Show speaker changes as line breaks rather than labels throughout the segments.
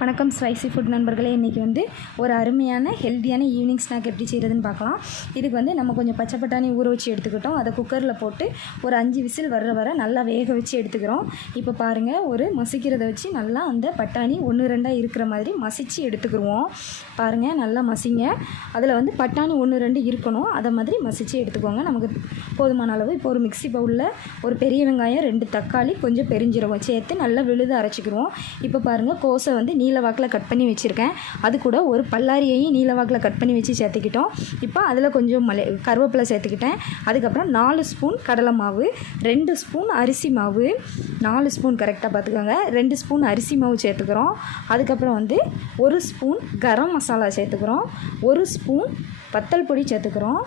வணக்கம் spicy food நண்பர்களே. இன்றைக்கி வந்து ஒரு அருமையான ஹெல்த்தியான ஈவினிங் ஸ்நாக் எப்படி செய்கிறதுன்னு பார்க்கலாம். இதுக்கு வந்து நம்ம கொஞ்சம் பச்சை பட்டாணி ஊற வச்சு எடுத்துக்கிட்டோம். அதை குக்கரில் போட்டு ஒரு அஞ்சு விசில் வர்ற வர நல்லா வேக வச்சு எடுத்துக்கிறோம். இப்போ பாருங்கள் ஒரு மசிக்கிறத வச்சு நல்லா அந்த பட்டாணி ஒன்று ரெண்டாக இருக்கிற மாதிரி மசிச்சு எடுத்துக்கிடுவோம். பாருங்கள் நல்லா மசிங்க. அதில் வந்து பட்டாணி ஒன்று ரெண்டு இருக்கணும். அதை மாதிரி மசிச்சு எடுத்துக்கோங்க. நமக்கு போதுமான அளவு. இப்போ ஒரு மிக்ஸி பவுலில் ஒரு பெரிய வெங்காயம் ரெண்டு தக்காளி கொஞ்சம் பெருஞ்சீரகம் சேர்த்து நல்லா விழுது அரைச்சிக்கிருவோம் இப்போ பாருங்கள் கோசை வந்து நீ வாக்கில் கட் பண்ணி வச்சுருக்கேன். அது கூட ஒரு பல்லாரியையும் நீல வாக்கில் கட் பண்ணி வச்சு சேர்த்துக்கிட்டோம். இப்போ அதில் கொஞ்சம் மலை கருவேப்பிலை சேர்த்துக்கிட்டேன். அதுக்கப்புறம் நாலு ஸ்பூன் கடலை மாவு ரெண்டு ஸ்பூன் அரிசி மாவு நாலு ஸ்பூன் கரெக்டாக பார்த்துக்கோங்க. ரெண்டு ஸ்பூன் அரிசி மாவு சேர்த்துக்கிறோம். அதுக்கப்புறம் வந்து ஒரு ஸ்பூன் கரம் மசாலா சேர்த்துக்கிறோம். ஒரு ஸ்பூன் வத்தல் பொடி சேர்த்துக்கிறோம்.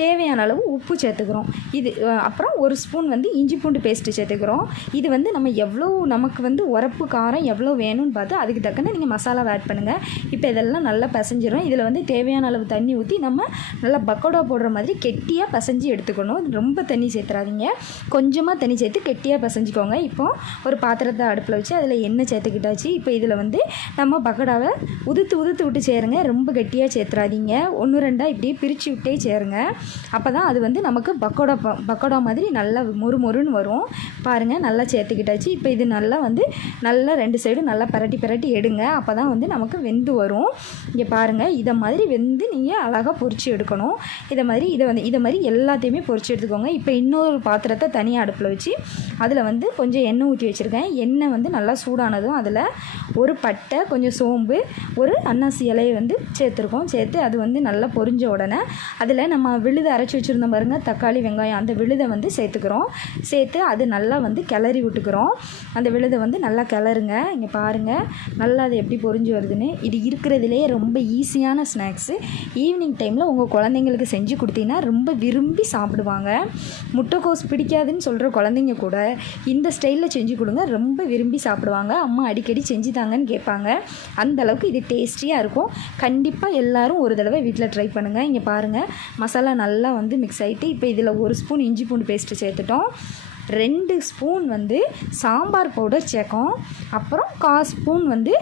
தேவையான அளவு உப்பு சேர்த்துக்கிறோம். இது அப்புறம் ஒரு ஸ்பூன் வந்து இஞ்சி பூண்டு பேஸ்ட்டு சேர்த்துக்கிறோம். இது வந்து நம்ம எவ்வளோ நமக்கு வந்து உரப்பு காரம் எவ்வளோ வேணும்னு பார்த்து அதுக்கு தக்கன நீங்கள் மசாலாவை ஆட் பண்ணுங்கள் இப்போ இதெல்லாம் நல்லா பசஞ்சிடும் இதில் வந்து தேவையான அளவு தண்ணி ஊற்றி நம்ம நல்லா பக்கோடா போடுற மாதிரி கெட்டியாக பசைஞ்சு எடுத்துக்கணும். ரொம்ப தண்ணி சேர்த்துறாதீங்க கொஞ்சமாக தண்ணி சேர்த்து கெட்டியாக பசைஞ்சிக்கோங்க. இப்போ ஒரு பாத்திரத்தை அடுப்பில் வச்சு அதில் எண்ணெய் சேர்த்துக்கிட்டாச்சு. இப்போ இதில் வந்து நம்ம பக்கோடாவை உதுத்து உதுத்து விட்டு சேருங்க. ரொம்ப கெட்டியாக சேர்த்துறாதீங்க ஒன்று ரெண்டாக இப்படியே பிரித்து விட்டே சேருங்க. அப்போ தான் அது வந்து நமக்கு பக்கோடா ப- பக்கோடா மாதிரி நல்லா மொறு மொறுன்னு வரும். பாருங்கள் நல்லா சேர்த்துக்கிட்டாச்சு. இப்போ இது நல்லா வந்து நல்லா ரெண்டு சைடும் நல்லா பரட்டி பரட்டி எடுங்க. அப்போ தான் வந்து நமக்கு வெந்து வரும். இங்கே பாருங்கள் இதை மாதிரி வெந்து நீங்கள் அழகாக பொறிச்சு எடுக்கணும். இதை மாதிரி இதை வந்து இதை மாதிரி எல்லாத்தையுமே பொறிச்சு எடுத்துக்கோங்க. இப்போ இன்னொரு பாத்திரத்தை தனியாக அடுப்பில் வச்சு அதில் வந்து கொஞ்சம் எண்ணெய் ஊற்றி வச்சுருக்கேன். எண்ணெய் வந்து நல்லா சூடானதும் அதில் ஒரு பட்டை கொஞ்சம் சோம்பு ஒரு அன்னாசி இலையை வந்து சேர்த்துருக்கோம். சேர்த்து அது வந்து நல்லா பொரிஞ்ச உடனே அதில் நம்ம விழுதை அரைச்சி வச்சுருந்தோம் பாருங்க தக்காளி வெங்காயம் அந்த விழுதை வந்து சேர்த்துக்கிறோம். சேர்த்து அது நல்லா வந்து கிளறி விட்டுக்கிறோம். அந்த விழுதை வந்து நல்லா கிளறுங்க. இங்கே பாருங்கள் நல்லா அது எப்படி பொரிஞ்சு வருதுன்னு. இது இருக்கிறதுலே ரொம்ப ஈஸியான ஸ்நாக்ஸு ஈவினிங் டைமில் உங்கள் குழந்தைங்களுக்கு செஞ்சு கொடுத்தீங்கன்னா ரொம்ப விரும்பி சாப்பிடுவாங்க. முட்டைக்கோஸ் பிடிக்காதுன்னு சொல்கிற குழந்தைங்க கூட இந்த ஸ்டைலில் செஞ்சு கொடுங்க ரொம்ப விரும்பி சாப்பிடுவாங்க. அம்மா அடிக்கடி செஞ்சு தாங்கன்னு கேட்பாங்க. அந்த அளவுக்கு இது டேஸ்டியாக இருக்கும். கண்டிப்பாக எல்லோரும் ஒரு தடவை வீட்டில் ட்ரை பண்ணுங்கள் இங்கே பாருங்கள் மசாலா நல்லா வந்து மிக்ஸ் ஆகிட்டு இப்போ இதில் ஒரு ஸ்பூன் இஞ்சி பூண்டு பேஸ்ட்டு சேர்த்துட்டோம். ரெண்டு ஸ்பூன் வந்து சாம்பார் பவுடர் சேர்க்கோம். அப்புறம் கால் ஸ்பூன் வந்து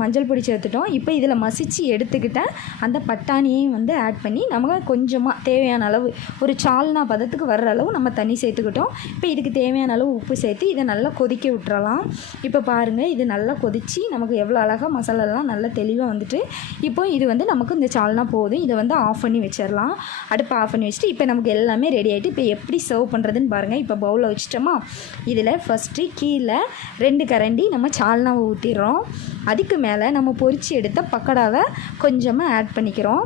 மஞ்சள் பொடி சேர்த்துட்டோம். இப்போ இதில் மசிச்சு எடுத்துக்கிட்டேன் அந்த பட்டாணியையும் வந்து ஆட் பண்ணி நம்ம கொஞ்சமாக தேவையான அளவு ஒரு சால்னா பதத்துக்கு வர்ற அளவு நம்ம தண்ணி சேர்த்துக்கிட்டோம். இப்போ இதுக்கு தேவையான அளவு உப்பு சேர்த்து இதை நல்லா கொதிக்க விட்டுறலாம். இப்போ பாருங்கள் இது நல்லா கொதித்து நமக்கு எவ்வளோ அழகாக மசாலாலாம் நல்லா தெளிவாக வந்துட்டு இப்போ இது வந்து நமக்கு இந்த சால்னா போதும். இதை வந்து ஆஃப் பண்ணி வச்சிடலாம் அடுப்பை ஆஃப் பண்ணி வச்சுட்டு இப்போ நமக்கு எல்லாமே ரெடி ஆகிட்டு இப்போ எப்படி சர்வ் பண்ணுறதுன்னு பாருங்கள் இப்போ பவுலில் வச்சிட்டோமா இதில் ஃபஸ்ட்டு கீழே ரெண்டு கரண்டி நம்ம சால்னாவை ஊற்றிடுறோம் அதுக்கு மேலே நம்ம பொறிச்சு எடுத்த பக்கோடாவை கொஞ்சமாக ஆட் பண்ணிக்கிறோம்.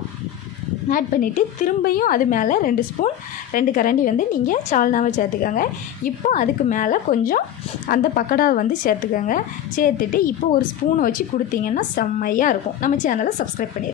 ஆட் பண்ணிவிட்டு திரும்பியும் அது மேலே ரெண்டு ஸ்பூன் ரெண்டு கரண்டி வந்து நீங்கள் சால்னாவை சேர்த்துக்கோங்க. இப்போ அதுக்கு மேலே கொஞ்சம் அந்த பக்கோடாவை வந்து சேர்த்துக்கோங்க. சேர்த்துட்டு இப்போ ஒரு ஸ்பூனை வச்சு கொடுத்தீங்கன்னா செம்மையாக இருக்கும். நம்ம சேனலை சப்ஸ்கிரைப் பண்ணி